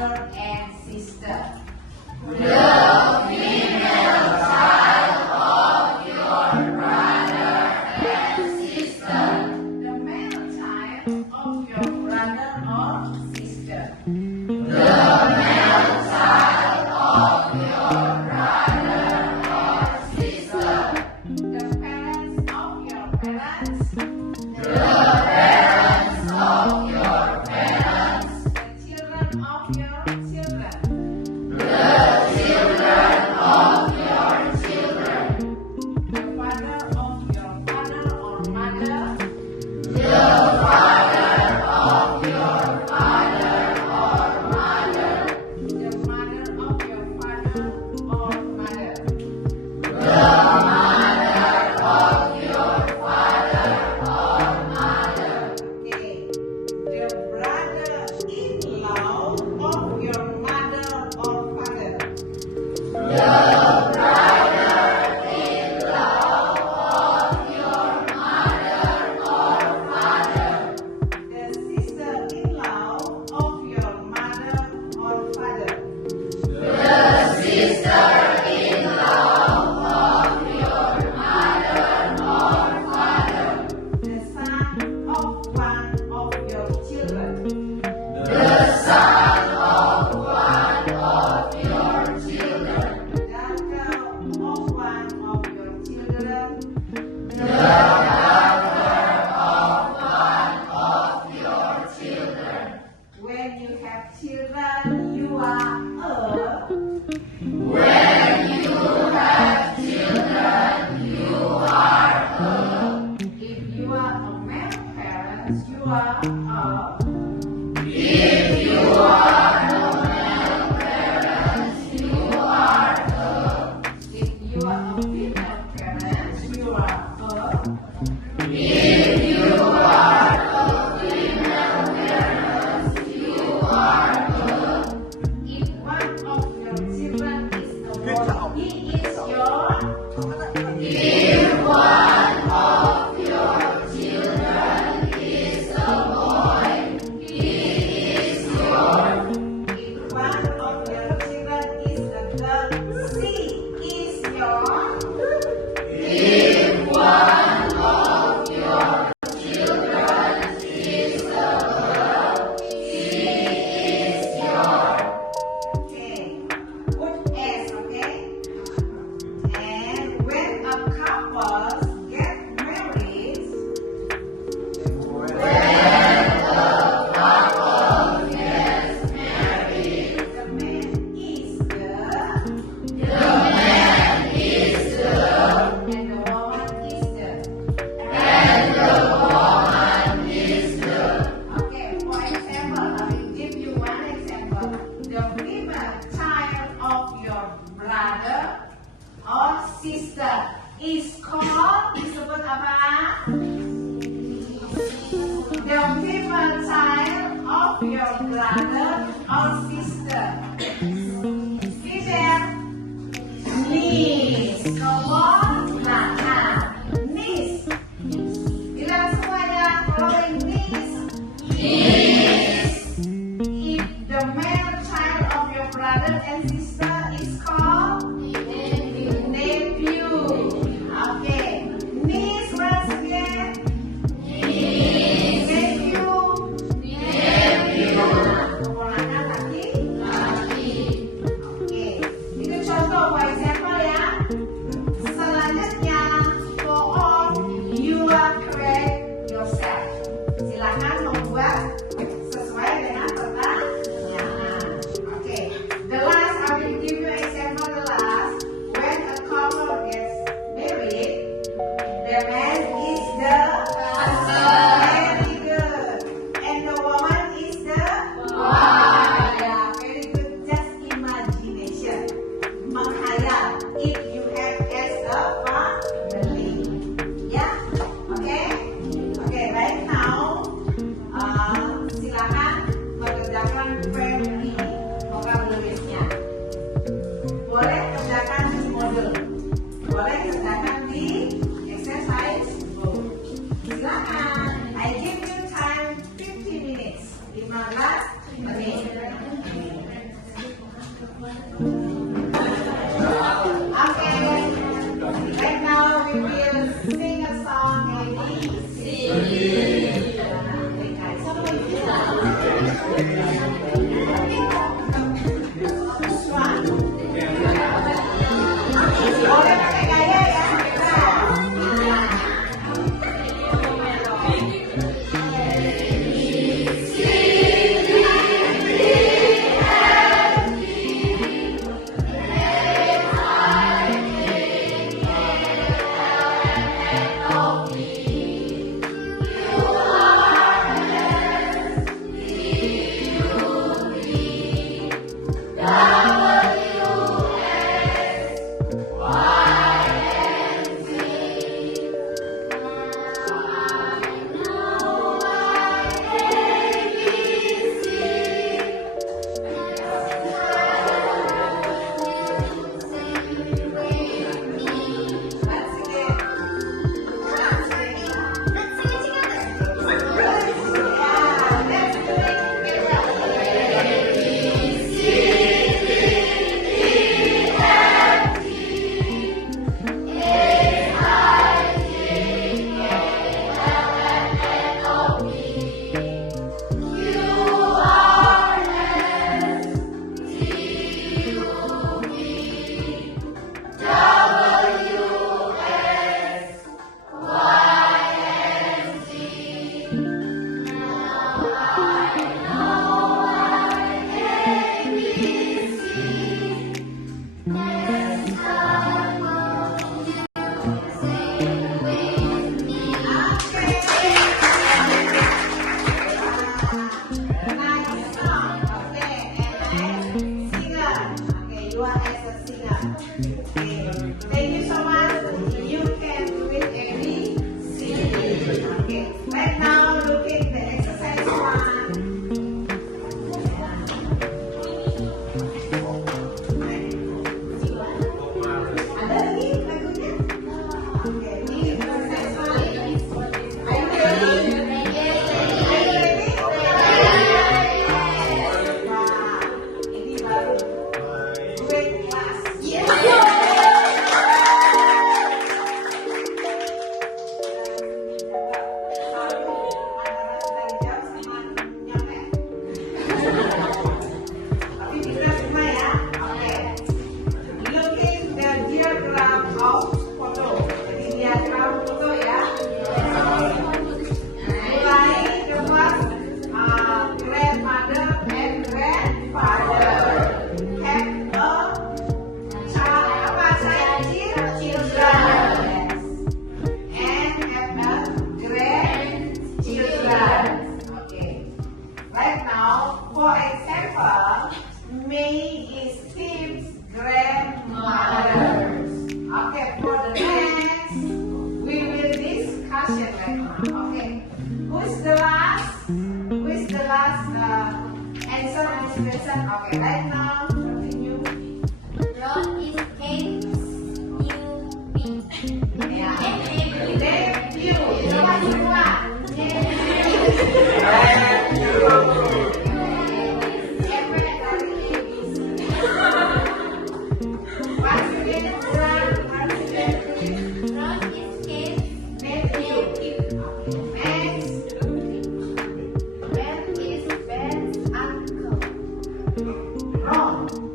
brother and sister. The female child of your brother and sister. The male child of your brother or sister. The male child of your brother or sister. The parents of your parents. The parents of your parents. The children of your children. The children of your children. The father of your father or mother. The father of your father or mother. The mother of your father or mother. The mother of your father or mother. Okay. The brother-in-law of your mother or father. The brother-in-law of your mother or father. The sister-in-law of your mother or father. The sister-in-law of your mother or father. The son of one of your children. The son of one of your children. The daughter of one of your children. The daughter of one of your children. When you have children, you are a. When you have children, you are a. If you are a male parent, you are a. If you are a male parent, you are a. If you are a female parent, you are a. If you are a female parent, you are a. If one of your children is a boy, he is your. If one of your children is a boy, he is your. If one of your children is a girl, she is your. If one of your children is a girl, she is your. Okay, put S, okay? And when a couple get married, the man is the. And the woman is the. Okay, for example, I will give you one example. The female child of your brother or sister is called, disebut apa? The female child of your brother or sister. See there? Niece. Come on. Nah, niece. Bilang semuanya, kalau yang niece. If the male child of your brother and sister is called nephew. Okay. Niece once again. Nephew. Keponakan laki. Oke. Itu contoh for example ya. Selanjutnya, go on. You are correct yourself. Silakan membuat sesuai dengan pertanyaan. Okay. The last, I will give you example. The last, when a couple gets married, the man is the husband. Very good. And the woman is the wife. Yeah, very good. Just imagination. Menghayal. If you have as a family. Yeah. Okay. Okay. Right now, silakan mengerjakan family vocabulary-nya. Boleh kerjakan di model, boleh kerjakan di exercise book. Silakan. I give you time 50 minutes. 15 menit. Okay. Right now we will sing a song ABC. Okay, guys. This one. Boleh pakai gaya ya. Thank you so much. You can do it every day. Okay. Right now, look at the exercise one. Ada lagi lagunya? Okay. Ini exercise one. Are you ready? Are you ready? Wah, ini baru great class. Tapi bisa semua ya. Oke. Looking the diagram of photo. Jadi diagram foto ya. Mulai gambar grandmother and grandfather have a children and have a grandchildren. Okay. Right now, for example, May is Steve's grandmother. Okay, for the next, we will discussion right now. Okay, who's the last? Who's the last answer this question? Okay, right now, continue. Ron is H-U-B. Yeah. Nephew. Coba semua. Once again, Ron. Once again, Ron is Kate's nephew. Next, Ben is Ben's uncle. Ron.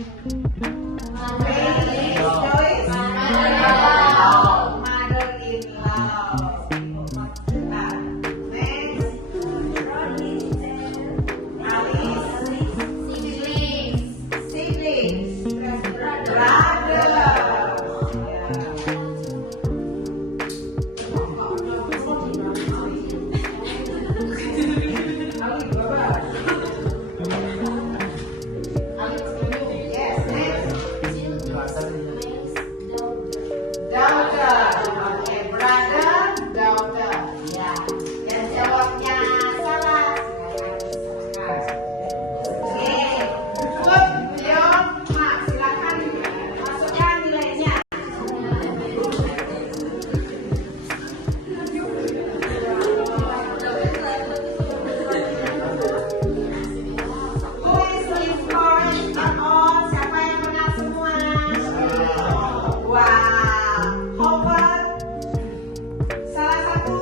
Face. Joyce. Mother. Mother-in-law. Nah, next. Alice. Siblings. Siblings. Brother. Yes, next. Daughter. Okay, brother, daughter. Ya, yang jawabnya salah. Oke, good, Leo. Mak, silakan masukkan nilainya. Who is this orange on all? Siapa yang menang semua? Wow. Hopper. Salah satu.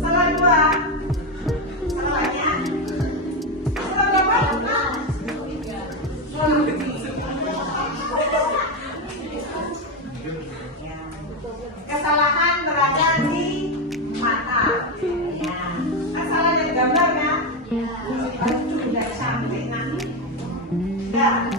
Salah dua. Salah banyak. Salah berapa? Salah tiga. Ya. Kesalahan berada di mata. Ya. Kan salah dari gambar kan? Aduh, udah cantik nanti. Ya.